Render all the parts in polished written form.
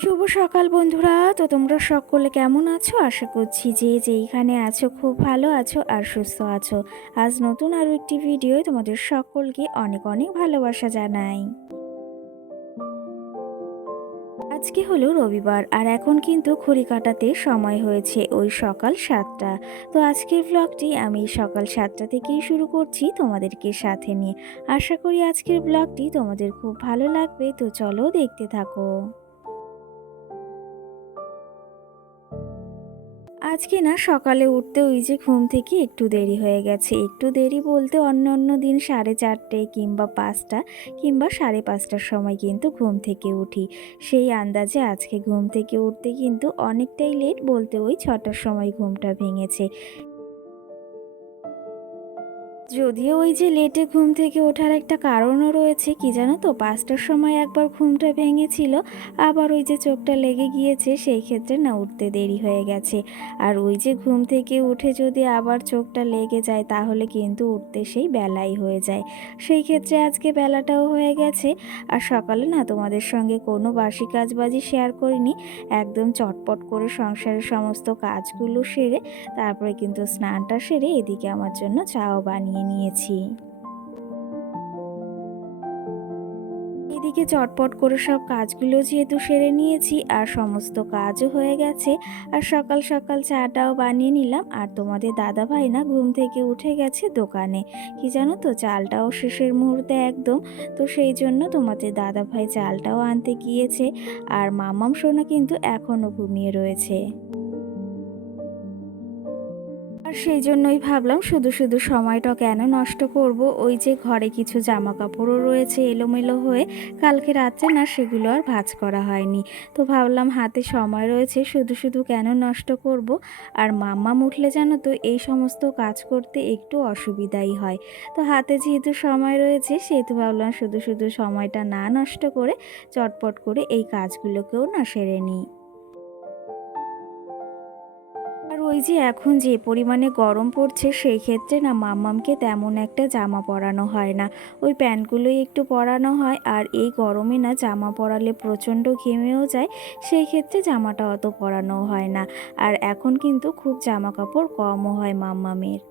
শুভ সকাল বন্ধুরা। তো তোমরা সকলে কেমন আছো? আশা করছি যে যেইখানে আছো খুব ভালো আছো আর সুস্থ আছো। আজ নতুন আরও একটি ভিডিও তোমাদের সকলকে অনেক অনেক ভালোবাসা জানাই। আজকে হলো রবিবার আর এখন কিন্তু ঘড়ি কাটাতে সময় হয়েছে ওই সকাল 7টা। তো আজকের ব্লগটি আমি সকাল 7টা থেকেই শুরু করছি তোমাদেরকে সাথে নিয়ে। আশা করি আজকের ব্লগটি তোমাদের খুব ভালো লাগবে, তো চলো দেখতে থাকো। আজকে না সকালে উঠতে ওই যে ঘুম থেকে একটু দেরি হয়ে গেছে। একটু দেরি বলতে অন্য অন্য দিন 4:30 কিংবা 5টা কিংবা 5:30টার সময় কিন্তু ঘুম থেকে উঠি। সেই আন্দাজে আজকে ঘুম থেকে উঠতে কিন্তু অনেকটাই লেট, বলতে ওই 6টার সময় ঘুমটা ভেঙেছে। যদিও ওই যে লেটে ঘুম থেকে ওঠার একটা কারণও রয়েছে, কি জানো তো, 5টার সময় একবার ঘুমটা ভেঙেছিল, আবার ওই যে চোখটা লেগে গিয়েছে, সেই ক্ষেত্রে না উঠতে দেরি হয়ে গেছে। আর ওই যে ঘুম থেকে উঠে যদি আবার চোখটা লেগে যায় তাহলে কিন্তু উঠতে সেই বেলাই হয়ে যায়। সেই ক্ষেত্রে আজকে বেলাটাও হয়ে গেছে। আর সকালে না তোমাদের সঙ্গে কোনো বাসি কাজবাজি শেয়ার করিনি, একদম চটপট করে সংসারের সমস্ত কাজগুলো সেরে তারপরে কিন্তু স্নানটা সেরে এদিকে আমার জন্য চাও বানিয়ে নিয়েছি। এদিকে চটপট করে সব কাজগুলো যেহেতু সেরে নিয়েছি আর সমস্ত কাজও হয়ে গেছে, আর সকাল সকাল চাটাও বানিয়ে নিলাম। আর তোমাদের দাদা ভাই না ঘুম থেকে উঠে গেছে দোকানে, কি জানো তো, চালটাও শেষের মুহূর্তে একদম। তো সেই জন্য তোমাদের দাদা ভাই চালটাও আনতে গিয়েছে, আর মামাম সোনা কিন্তু এখনও ঘুমিয়ে রয়েছে। আর সেই জন্যই ভাবলাম শুধু শুধু সময়টা কেন নষ্ট করব। ওই যে ঘরে কিছু জামা কাপড়ও রয়েছে এলোমেলো হয়ে, কালকে রাত্রে না সেগুলো আর ভাঁজ করা হয়নি। তো ভাবলাম হাতে সময় রয়েছে, শুধু শুধু কেন নষ্ট করব। আর মাম্মাম উঠলে জানো তো এই সমস্ত কাজ করতে একটু অসুবিধাই হয়। তো হাতে যেহেতু সময় রয়েছে সেহেতু ভাবলাম শুধু শুধু সময়টা না নষ্ট করে চটপট করে এই কাজগুলোকেও না সেরে নিই। আর ওই যে এখন যে পরিমাণে গরম পড়ছে সেই ক্ষেত্রে না মাম্মামকে তেমন একটা জামা পরানো হয় না, ওই প্যান্টগুলোই একটু পরানো হয়। আর এই গরমে না জামা পরালে প্রচণ্ড ঘেমেও যায়, সেই ক্ষেত্রে জামাটা অত পরানো হয় না। আর এখন কিন্তু খুব জামা কাপড় কমও হয় মাম্মামের।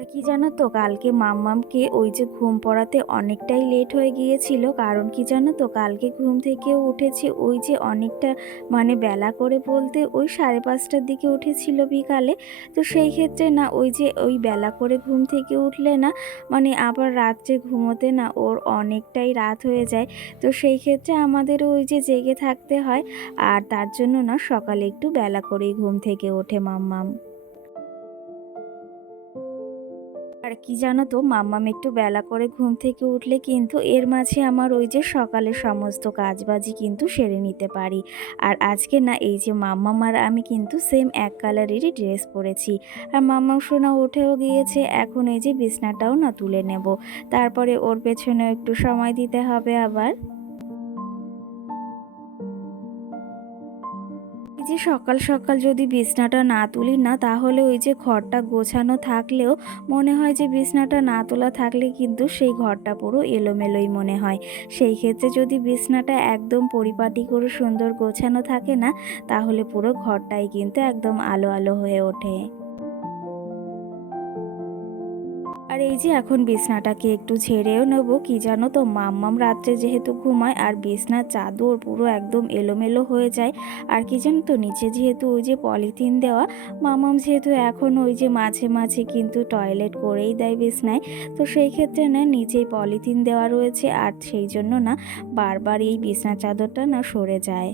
আর কি জানো তো, কালকে মাম্মামকে ওই যে ঘুম পড়াতে অনেকটাই লেট হয়ে গিয়েছিল। কারণ কি জানো তো, কালকে ঘুম থেকে উঠেছি ওই যে অনেকটা, মানে বেলা করে বলতে ওই 5:30টার দিকে উঠেছিল বিকালে। তো সেই ক্ষেত্রে না ওই যে ওই বেলা করে ঘুম থেকে উঠলে না, মানে আবার রাত্রে ঘুমোতে না ওর অনেকটাই রাত হয়ে যায়। তো সেই ক্ষেত্রে আমাদেরও ওই যে জেগে থাকতে হয়, আর তার জন্য না সকালে একটু বেলা করেই ঘুম থেকে ওঠে মাম্মাম। আর কি জানো তো, মাম্মাম একটু বেলা করে ঘুম থেকে উঠলে কিন্তু এর মাঝে আমার ওই যে সকালের সমস্ত কাজবাজি কিন্তু সেরে নিতে পারি। আর আজকে না এই যে মাম্মাম আর আমি কিন্তু সেম এক কালারেরই ড্রেস পরেছি। আর মাম্মাম সোনা উঠেও গিয়েছে, এখন এই যে বিছনাটাও না তুলে নেব, তারপরে ওর পেছনেও একটু সময় দিতে হবে আবার। এই যে সকাল সকাল যদি বিছনাটা না তুলি না, তাহলে ওই যে ঘরটা গোছানো থাকলেও মনে হয় যে বিছনাটা না তোলা থাকলে কিন্তু সেই ঘরটা পুরো এলোমেলোই মনে হয়। সেই ক্ষেত্রে যদি বিছনাটা একদম পরিপাটি করে সুন্দর গোছানো থাকে না, তাহলে পুরো ঘরটাই কিন্তু একদম আলো আলো হয়ে ওঠে। আর এই যে এখন বিছনাটাকে একটু ঝেড়েও নেবো, কি জানো তো, মাম্মাম রাত্রে যেহেতু ঘুমায় আর বিছনার চাদর পুরো একদম এলোমেলো হয়ে যায়। আর কি জানো তো, নিচে যেহেতু ওই যে পলিথিন দেওয়া, মাম্মাম যেহেতু এখন ওই যে মাঝে মাঝে কিন্তু টয়লেট করেই দেয় বিছনায়। তো সেই ক্ষেত্রে না নিচেই পলিথিন দেওয়া রয়েছে, আর সেই জন্য না বারবার এই বিছনার চাদরটা না সরে যায়।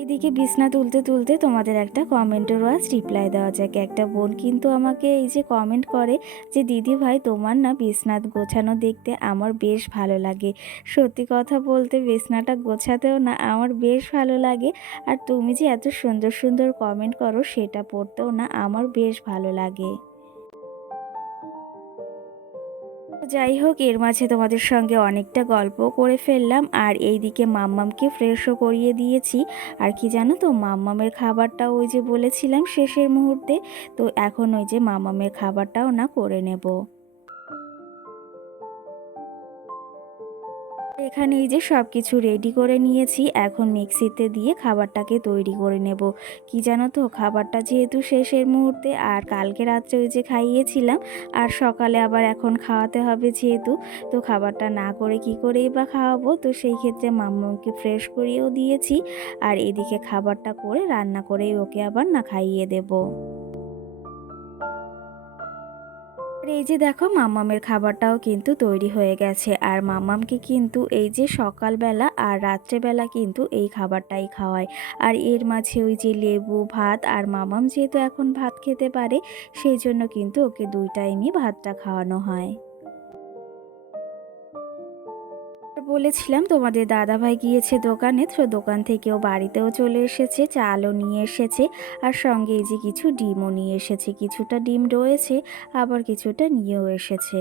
এইদিকে বিছনা তুলতে তুলতে তোমাদের একটা কমেন্টেরও আজ রিপ্লাই দেওয়া যাক। একটা বোন কিন্তু আমাকে এই যে কমেন্ট করে যে, দিদি ভাই তোমার না বিছনা গোছানো দেখতে আমার বেশ ভালো লাগে। সত্যি কথা বলতে বিছনাটা গোছাতেও না আমার বেশ ভালো লাগে, আর তুমি যে এত সুন্দর সুন্দর কমেন্ট করো সেটা পড়তেও না আমার বেশ ভালো লাগে। যাই হোক, এর মাঝে তোমাদের সঙ্গে অনেকটা গল্প করে ফেললাম, আর এইদিকে মাম্মামকে ফ্রেশও করিয়ে দিয়েছি। আর কি জানো তো, মাম্মামের খাবারটা ওই যে বলেছিলাম শেষের মুহূর্তে, তো এখন ওই যে মাম্মামের খাবারটাও না করে নেব। এখানে এই যে সব কিছু রেডি করে নিয়েছি, এখন মিক্সিতে দিয়ে খাবারটাকে তৈরি করে নেব। কি জানো তো, খাবারটা যেহেতু শেষের মুহূর্তে, আর কালকে রাত্রে ওই যে খাইয়েছিলাম, আর সকালে আবার এখন খাওয়াতে হবে যেহেতু, তো খাবারটা না করে কি করেই বা খাওয়াবো। তো সেই ক্ষেত্রে মাম্মাকে ফ্রেশ করিয়েও দিয়েছি, আর এদিকে খাবারটা করে রান্না করেই ওকে আবার না খাইয়ে দেবো। আর এই যে দেখো, মাম্মামের খাবারটাও কিন্তু তৈরি হয়ে গেছে, আর মাম্মামকে কিন্তু এই যে সকালবেলা আর রাত্রেবেলা কিন্তু এই খাবারটাই খাওয়ায়। আর এর মাঝে ওই যে লেবু ভাত, আর মাম্মাম যেহেতু এখন ভাত খেতে পারে, সেই জন্য কিন্তু ওকে 2 টাইমই ভাতটা খাওয়ানো হয়। আর বলেছিলাম তোমাদের দাদাভাই গিয়েছে দোকানে, তো দোকান থেকেও বাড়িতেও চলে এসেছে, চালও নিয়ে এসেছে, আর সঙ্গে এই যে কিছু ডিমও নিয়ে এসেছে। কিছুটা ডিম রয়েছে, আবার কিছুটা নিয়েও এসেছে।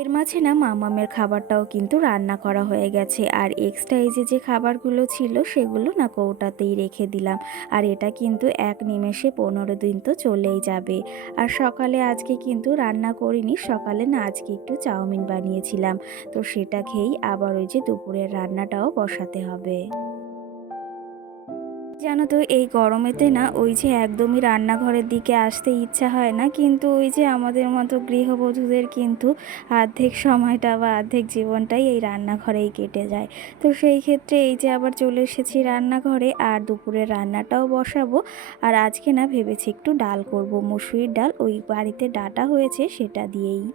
এর মাঝে না মামামের খাবারটাও কিন্তু রান্না করা হয়ে গেছে, আর এক্সট্রা এই যে খাবারগুলো ছিল সেগুলো না কৌটাতেই রেখে দিলাম। আর এটা কিন্তু এক নিমেষে 15 দিন তো চলেই যাবে। আর সকালে আজকে কিন্তু রান্না করিনি, সকালে না আজকে একটু চাউমিন বানিয়েছিলাম, তো সেটা খেয়েই আবার ওই যে দুপুরের রান্নাটাও বসাতে হবে। জানো তো, এই গরমেতে না ওই যে একদমই রান্নাঘরের দিকে আসতে ইচ্ছা হয় না, কিন্তু ওই যে আমাদের মতো গৃহবধূদের কিন্তু অর্ধেক সময়টা বা অর্ধেক জীবনটাই এই রান্নাঘরেই কেটে যায়। তো সেই ক্ষেত্রে এই যে আবার চলে এসেছি রান্নাঘরে, আর দুপুরের রান্নাটাও বসাবো। আর আজকে না ভেবেছি একটু ডাল করব, মুসুরির ডাল, ওই বাড়িতে ডাটা হয়েছে সেটা দিয়েই।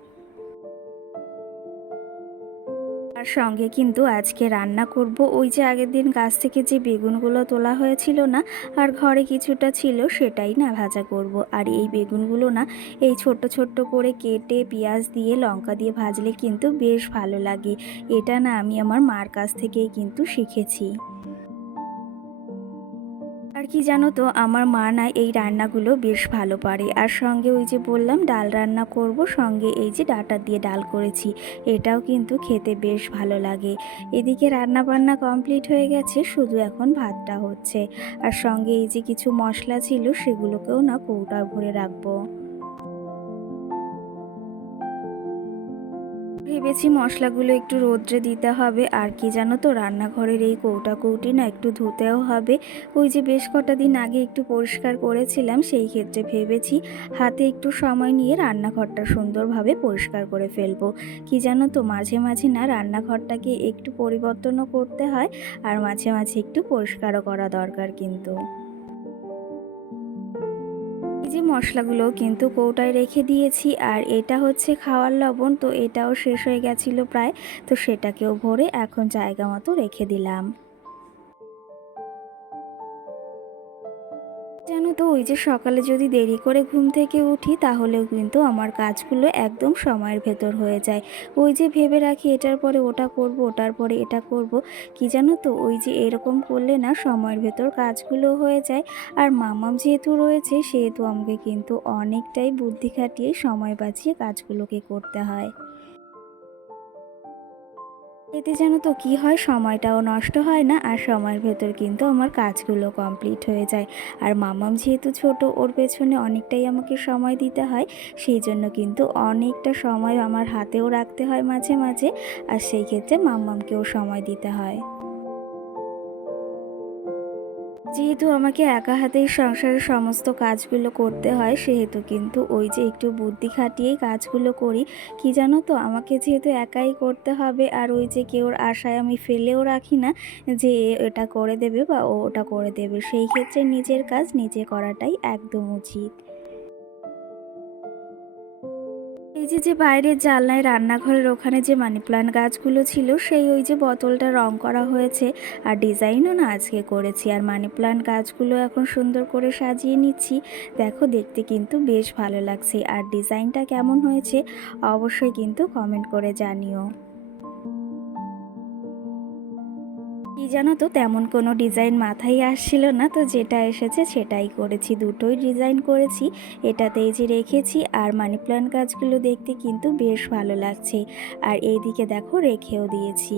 আর সঙ্গে কিন্তু আজকে রান্না করব ওই যে আগের দিন গাছ থেকে যে বেগুনগুলো তোলা হয়েছিল না, আর ঘরে কিছুটা ছিল, সেটাই না ভাজা করব। আর এই বেগুনগুলো না এই ছোট্ট ছোট্ট করে কেটে পেঁয়াজ দিয়ে লঙ্কা দিয়ে ভাজলে কিন্তু বেশ ভালো লাগে। এটা না আমি আমার মার কাছ থেকেই কিন্তু শিখেছি। আর কি জানো তো, আমার মা না এই রান্নাগুলো বেশ ভালো পারে। আর সঙ্গে ওই যে বললাম ডাল রান্না করব, সঙ্গে এই যে ডাঁটা দিয়ে ডাল করেছি, এটাও কিন্তু খেতে বেশ ভালো লাগে। এদিকে রান্না বান্না কমপ্লিট হয়ে গেছে, শুধু এখন ভাতটা হচ্ছে। আর সঙ্গে এই যে কিছু মশলা ছিল সেগুলোকেও না কৌটা ভরে রাখবো। ভেবেছি মশলাগুলো একটু রোদ্রে দিতে হবে। আর কি জানো তো, রান্নাঘরের এই কৌটি না একটু ধুতেও হবে। ওই যে বেশ কটা দিন আগে একটু পরিষ্কার করেছিলাম, সেই ক্ষেত্রে ভেবেছি হাতে একটু সময় নিয়ে রান্নাঘরটা সুন্দরভাবে পরিষ্কার করে ফেলবো। কি জানো তো, মাঝে মাঝে না রান্নাঘরটাকে একটু পরিবর্তনও করতে হয়, আর মাঝে মাঝে একটু পরিষ্কারও করা দরকার কিন্তু। এই যে মশলাগুলো কিন্তু কৌটায় রেখে দিয়েছি, আর এটা হচ্ছে খাওয়ার লবণ, তো এটাও শেষ হয়ে গেছিলো প্রায়, তো সেটাকেও ভরে এখন জায়গা মতো রেখে দিলাম। জানো তো, ওই যে সকালে যদি দেরি করে ঘুম থেকে উঠি, তাহলেও কিন্তু আমার কাজগুলো একদম সময়ের ভেতর হয়ে যায়। ওই যে ভেবে রাখি এটার পরে ওটা করব, ওটার পরে এটা করব। কি জানো তো, ওই যে এরকম করলে না সময়ের ভেতর কাজগুলো হয়ে যায়। আর মামাম যেহেতু রয়েছে, সেহেতু আমাকে কিন্তু অনেকটাই বুদ্ধি খাটিয়ে সময় বাঁচিয়ে কাজগুলোকে করতে হয়। এতে জানো তো কি হয়, সময়টাও নষ্ট হয় না, আর সময়ের ভেতর কিন্তু আমার কাজগুলো কমপ্লিট হয়ে যায়। আর মামাম যেহেতু ছোট, ওর পেছনে অনেকটাই আমাকে সময় দিতে হয়, সেই জন্য কিন্তু অনেকটা সময় আমার হাতেও রাখতে হয় মাঝে মাঝে, আর সেই ক্ষেত্রে মাম্মামকেও সময় দিতে হয়। যেহেতু আমাকে একা হাতেই সংসারের সমস্ত কাজগুলো করতে হয়, সেহেতু কিন্তু ওই যে একটু বুদ্ধি খাটিয়েই কাজগুলো করি। কি জানো তো, আমাকে যেহেতু একাই করতে হবে, আর ওই যে কেউর আশায় আমি ফেলেও রাখি না যে এটা করে দেবে বা ও ওটা করে দেবে। সেই ক্ষেত্রে নিজের কাজ নিজে করাটাই একদম উচিত। এই যে বাইরের জানলায় রান্নাঘরের ওখানে যে মানি প্লান্ট গাছগুলো ছিল, সেই ওই যে বোতলটা রং করা হয়েছে, আর ডিজাইনও না আজকে করেছি। আর মানি প্লান্ট গাছগুলো এখন সুন্দর করে সাজিয়ে নিচ্ছি। দেখো, দেখতে কিন্তু বেশ ভালো লাগছে। আর ডিজাইনটা কেমন হয়েছে অবশ্যই কিন্তু কমেন্ট করে জানিও। কি জানো তো, তেমন কোনো ডিজাইন মাথায় আসছিল না, তো যেটা এসেছে সেটাই করেছি। দুটোই ডিজাইন করেছি, এটাতে এই যে রেখেছি। আর মানি প্ল্যান্ট গাছগুলো দেখতে কিন্তু বেশ ভালো লাগছে। আর এইদিকে দেখো রেখেও দিয়েছি।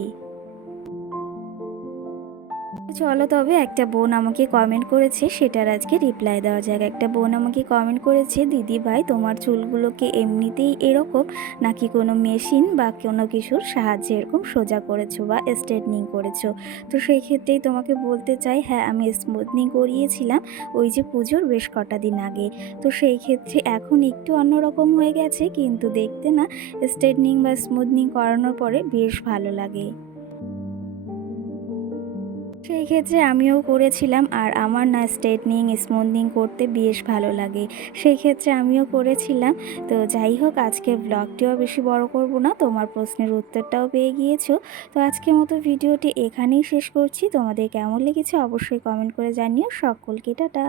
চলো তবে একটা বোন আমাকে কমেন্ট করেছে, সেটার আজকে রিপ্লাই দেওয়া যাক। একটা বোন আমাকে কমেন্ট করেছে, দিদি ভাই তোমার চুলগুলোকে এমনিতেই এরকম নাকি কোনো মেশিন বা কোনো কিছুর সাহায্যে এরকম সোজা করেছো বা স্ট্রেটনিং করেছো? তো সেই ক্ষেত্রেই তোমাকে বলতে চাই, হ্যাঁ আমি স্মুথনিং করিয়েছিলাম ওই যে পুজোর বেশ কটা দিন আগে। তো সেই ক্ষেত্রে এখন একটু অন্যরকম হয়ে গেছে, কিন্তু দেখতে না স্ট্রেটনিং বা স্মুথনিং করানোর পরে বেশ ভালো লাগে। সেই ক্ষেত্রে আমিও করেছিলাম, আর আমার না স্ট্রেটনিং স্মুথনিং করতে বেশ ভালো লাগে, সেই ক্ষেত্রে আমিও করেছিলাম। তো যাই হোক, আজকের ব্লগটিও বেশি বড় করব না, তোমার প্রশ্নের উত্তরটাও পেয়ে গিয়েছো। তো আজকের মতো ভিডিওটি এখানেই শেষ করছি। তোমাদের কেমন লেগেছে অবশ্যই কমেন্ট করে জানিও। সকলকে টাটা।